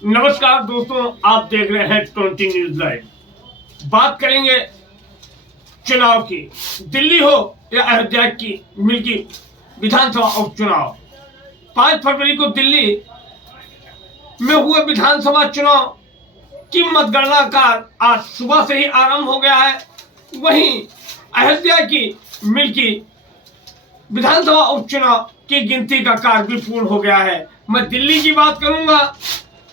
नमस्कार दोस्तों, आप देख रहे हैं 20 न्यूज लाइव। बात करेंगे चुनाव की। दिल्ली हो या अयोध्या की मिल्की विधानसभा उपचुनाव, 5 फरवरी को दिल्ली में हुए विधानसभा चुनाव की मतगणना का आज सुबह से ही आरंभ हो गया है। वहीं अयोध्या की मिल्की विधानसभा उपचुनाव की गिनती का कार्य भी पूर्ण हो गया है। मैं दिल्ली की बात करूंगा।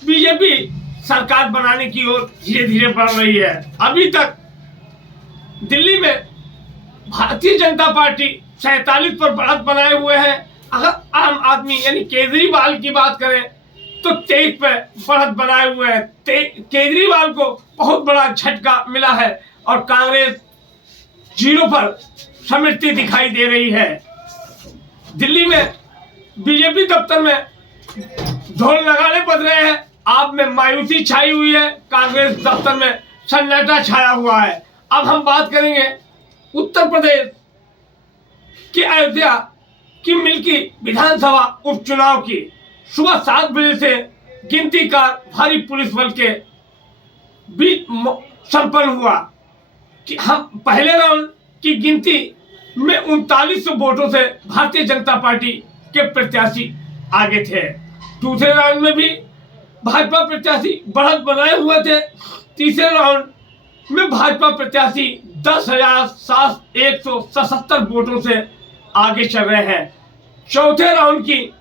बीजेपी सरकार बनाने की ओर धीरे धीरे बढ़ रही है। अभी तक दिल्ली में भारतीय जनता पार्टी 47 पर बढ़त बनाए हुए है। अगर आम आदमी यानी केजरीवाल की बात करें तो 23 पर बढ़त बनाए हुए हैं। केजरीवाल को बहुत बड़ा झटका मिला है और कांग्रेस 0 पर समिति दिखाई दे रही है। दिल्ली में बीजेपी दफ्तर में ढोल नगाड़े बज रहे हैं। आप में मायूसी छाई हुई है। कांग्रेस दफ्तर में सन्नाटा छाया हुआ है। अब हम बात करेंगे उत्तर प्रदेश की अयोध्या की मिल्की विधानसभा उपचुनाव की। सुबह 7 बजे से गिनती का भारी पुलिस बल के बीच संपन्न हुआ कि हम पहले राउंड की गिनती में 3900 वोटों से भारतीय जनता पार्टी के प्रत्याशी आगे थे। दूसरे राउंड में भी भाजपा प्रत्याशी बढ़त बनाए हुए थे। तीसरे राउंड में भाजपा प्रत्याशी 10,177 वोटों से आगे चल रहे हैं। चौथे राउंड की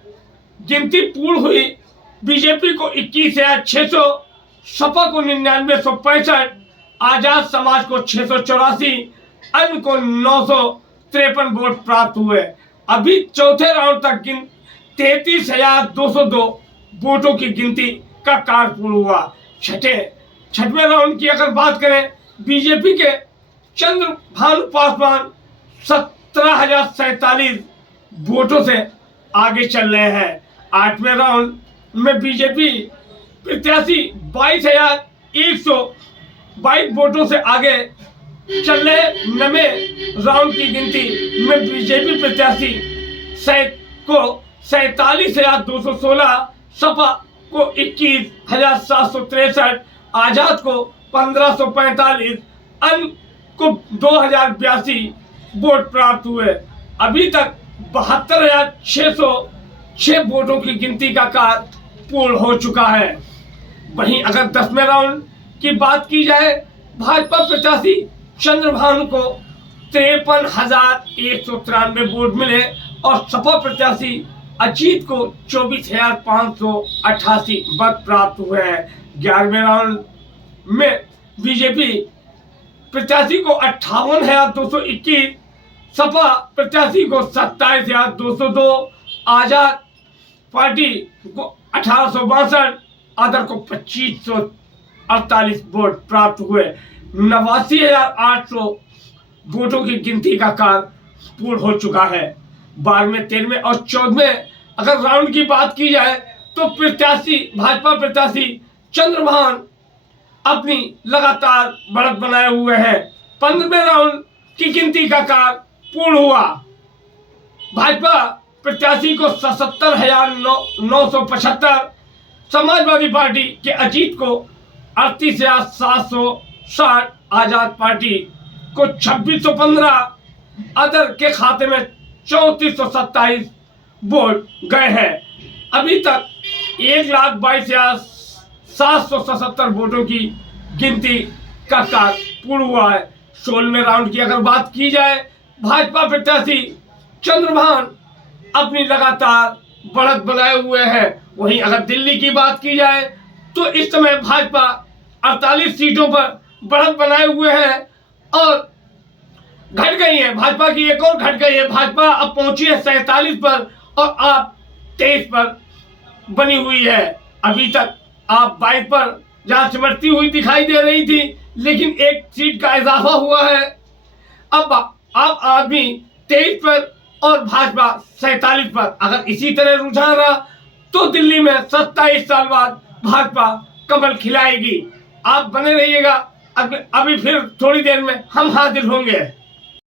गिनती पूर्ण हुई। बीजेपी को 21,600, सपा को 99,165, आजाद समाज को 684, अन्य को 953 वोट प्राप्त हुए। अभी चौथे राउंड तक 33,202 वोटों की गिनती का कार्य पूर्ण हुआ। छठवें राउंड की अगर बात करें, बीजेपी के चंद्रभानु पासवान 17,047 वोटों से आगे चल रहे हैं। 8वें राउंड में बीजेपी प्रत्याशी 22,122 वोटों से आगे चल रहे। 9वें राउंड की गिनती में बीजेपी प्रत्याशी को 47,216, सपा को 21,763, आजाद को 1,545, अन्य को 2,082 वोट प्राप्त हुए। अभी तक 72,606 वोटों की गिनती का कार्य पूर्ण हो चुका है। वहीं अगर 10वें राउंड की बात की जाए, भाजपा प्रत्याशी चंद्रभानु को 53,193 वोट मिले और सपा प्रत्याशी अजीत को 24,588 वोट प्राप्त हुए हैं। 11वें राउंड में बीजेपी प्रत्याशी को 58,221, सपा प्रत्याशी को 27,202, आजाद पार्टी को 1,862, अदर को 2,548 वोट प्राप्त हुए। 89,800 वोटों की गिनती का कार्य पूर्ण हो चुका है। 12वें, 13वें और 14वें अगर राउंड की बात की जाए तो भाजपा प्रत्याशी चंद्रभान अपनी लगातार बढ़त बनाए हुए हैं। 15वें राउंड की गिनती का कार्य पूर्ण हुआ। भाजपा प्रत्याशी को 77,975, समाजवादी पार्टी के अजीत को 38,760, आजाद पार्टी को 2,615, अदर के खाते में 3,427 वोट गए हैं। अभी तक 1,22,777 वोटों की गिनती का कार्य पूर्ण हुआ है। 16वें राउंड की अगर बात की जाए, भाजपा प्रत्याशी चंद्रभान अपनी लगातार बढ़त बनाए हुए हैं। वहीं अगर दिल्ली की बात की जाए तो इस समय भाजपा 48 सीटों पर बढ़त बनाए हुए हैं और घट गई है। भाजपा की एक और घट गई है। भाजपा अब पहुंची है 47 पर और आप 23 पर बनी हुई है। अभी तक आप 22 पर जहां सिमटती हुई दिखाई दे रही थी, लेकिन एक सीट का इजाफा हुआ है। अब आप आदमी 23 पर और भाजपा 47 पर। अगर इसी तरह रुझान रहा तो दिल्ली में 27 साल बाद भाजपा कमल खिलाएगी। आप बने रहिएगा। अभी फिर थोड़ी देर में हम हाजिर होंगे।